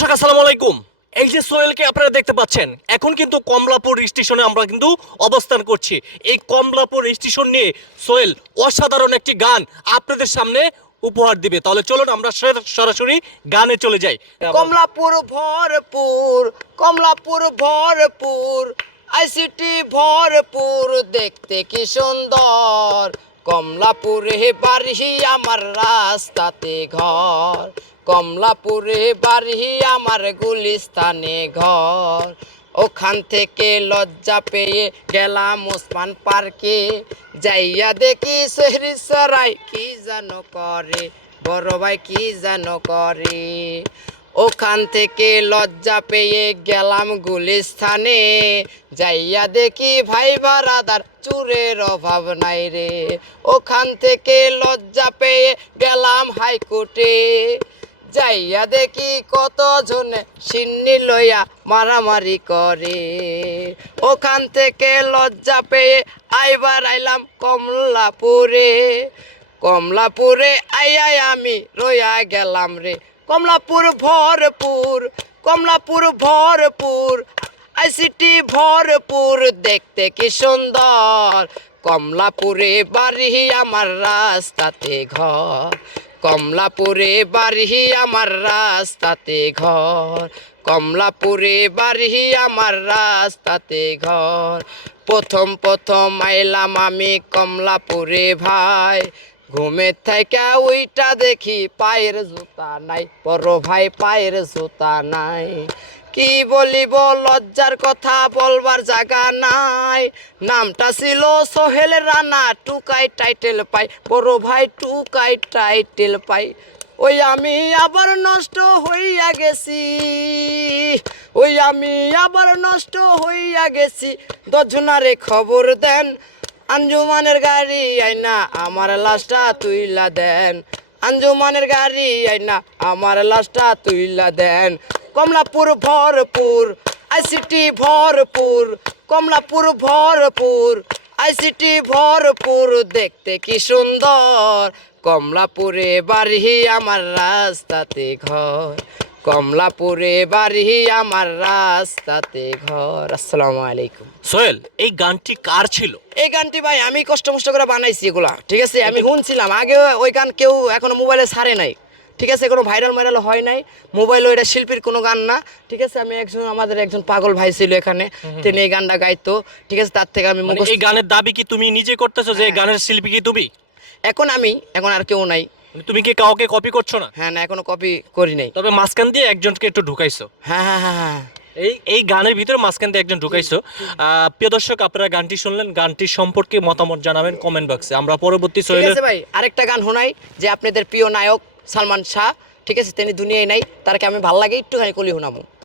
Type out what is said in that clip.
দর্শক, আসসালামু আলাইকুম। এই যে সোহেলকে আপনারা দেখতে পাচ্ছেন, এখন কিন্তু কমলাপুর স্টেশনে আমরা কিন্তু অবস্থান করছি। এই কমলাপুর স্টেশন নিয়ে সোহেল অসাধারণ একটি গান আপনাদের সামনে উপহার দিবে। তাহলে চলুন আমরা সর- সরাসরি গানে চলে যাই। কমলাপুর ভরপুর কমলাপুর ভরপুর আইসিটি ভরপুর, দেখতে কি সুন্দর। কমলাপুর কমলাপুরে বাড়ি আমার রাস্তাতে ঘর কমলাপুরে বাড়ি, আমার গুলিস্তানে ঘর। ওখান থেকে লজ্জা পেয়ে গেলাম ওসমান পার্কে। যাইয়া দেখি শহরি সরাই কি যেন করে, বড় ভাই কি যেন করে। ওখান থেকে লজ্জা পেয়ে গেলাম গুলিস্থানে যাইয়া দেখি ভাই বারাদার চুরের অভাব নাই রে। ওখান থেকে লজ্জা পেয়ে গেলাম হাইকোর্টে। যাইয়া দেখি কত জনে সিন্নি লইয়া মারামারি করে। ওখান থেকে লজ্জা পেয়ে আইবার আইলাম কমলাপুরে। কমলাপুরে আইয়াই আমি রইয়া গেলাম রে। কমলাপুর ভরপুর কমলাপুর ভরপুর, আইসিটি ভরপুর দেখতে কি সুন্দর। কমলাপুরে বাড়ি আমার রাস্তাতে ঘর কমলাপুরে বাড়ি আমার রাস্তাতে ঘর। কমলাপুরে বাড়ি আমার রাস্তাতে ঘর। প্রথম প্রথম আইলাম আমি কমলাপুরে ভাই। ঘুমের থেকে ওইটা দেখি পায়ের জুতা নাই। বড় ভাই পায়ের জুতা নাই। কি বলিব, লজ্জার কথা বলবার জায়গা নাই। নামটা ছিল সোহেল রানা, টুকাই টাইটেল পাই। বড় ভাই টুকাই টাইটেল পাই। ওই আমি আবার নষ্ট হইয়া গেছি। ওই আমি আবার নষ্ট হইয়া গেছি। দজনারে খবর দেন, আঞ্জুমানের গাড়ি আইনা আমার লাশটা তুইলা দেন। আঞ্জুমানের গাড়ি আইনা আমার লাশটা তুইলা দেন। কমলাপুর ভরপুর আইসিটি ভরপুর কমলাপুর ভরপুর আইসিটি ভরপুর দেখতে কি সুন্দর। কমলাপুরে বাড়ি আমার রাস্তাতে ঘর কমলাপুরে বাড়ি আমার রাস্তাতে ঘর। আসসালামু আলাইকুম। সোহেল এই গানটি কার ছিল? এই গানটি ভাই আমি কষ্ট মষ্ট করে বানাইছি এগুলা ঠিক আছে? আমি শুনছিলাম আগে ওই গান কেউ এখনও মোবাইলে ছাড়ে নাই। ঠিক আছে কোনো ভাইরাল মাইরাল হয় নাই। মোবাইলে এটা শিল্পীর কোনো গান না। ঠিক আছে আমি একজন আমাদের একজন পাগল ভাই ছিল এখানে। তিনি এই গানটা গাইতো। ঠিক আছে তার থেকে আমি মানে এই গানের দাবি কি তুমি নিজে করতেছো যে এই গানের শিল্পী কি তুমি? এখন আমি এখন আর কেউ নাই। মানে তুমি কি কাউকে কপি করছ না? হ্যাঁ না এখনও কপি করি নাই। তবে মাঝখান দিয়ে একজনকে একটু ঢুকাইছো। হ্যাঁ হ্যাঁ হ্যাঁ হ্যাঁ। এই এই গানের ভিতরে মাঝখান দিয়ে একজন ঢুকাইছো। প্রিয় দর্শক আপনারা গানটি শুনলেন। গানটি সম্পর্কে মতামত জানাবেন কমেন্ট বক্সে। আমরা পরবর্তী ভাই আরেকটা গান শোনাই যে আপনাদের প্রিয় নায়ক সালমান শাহ ঠিক আছে তিনি দুনিয়ায় নাই তারকে আমি ভালো লাগে একটুখানি কলি শোনাবো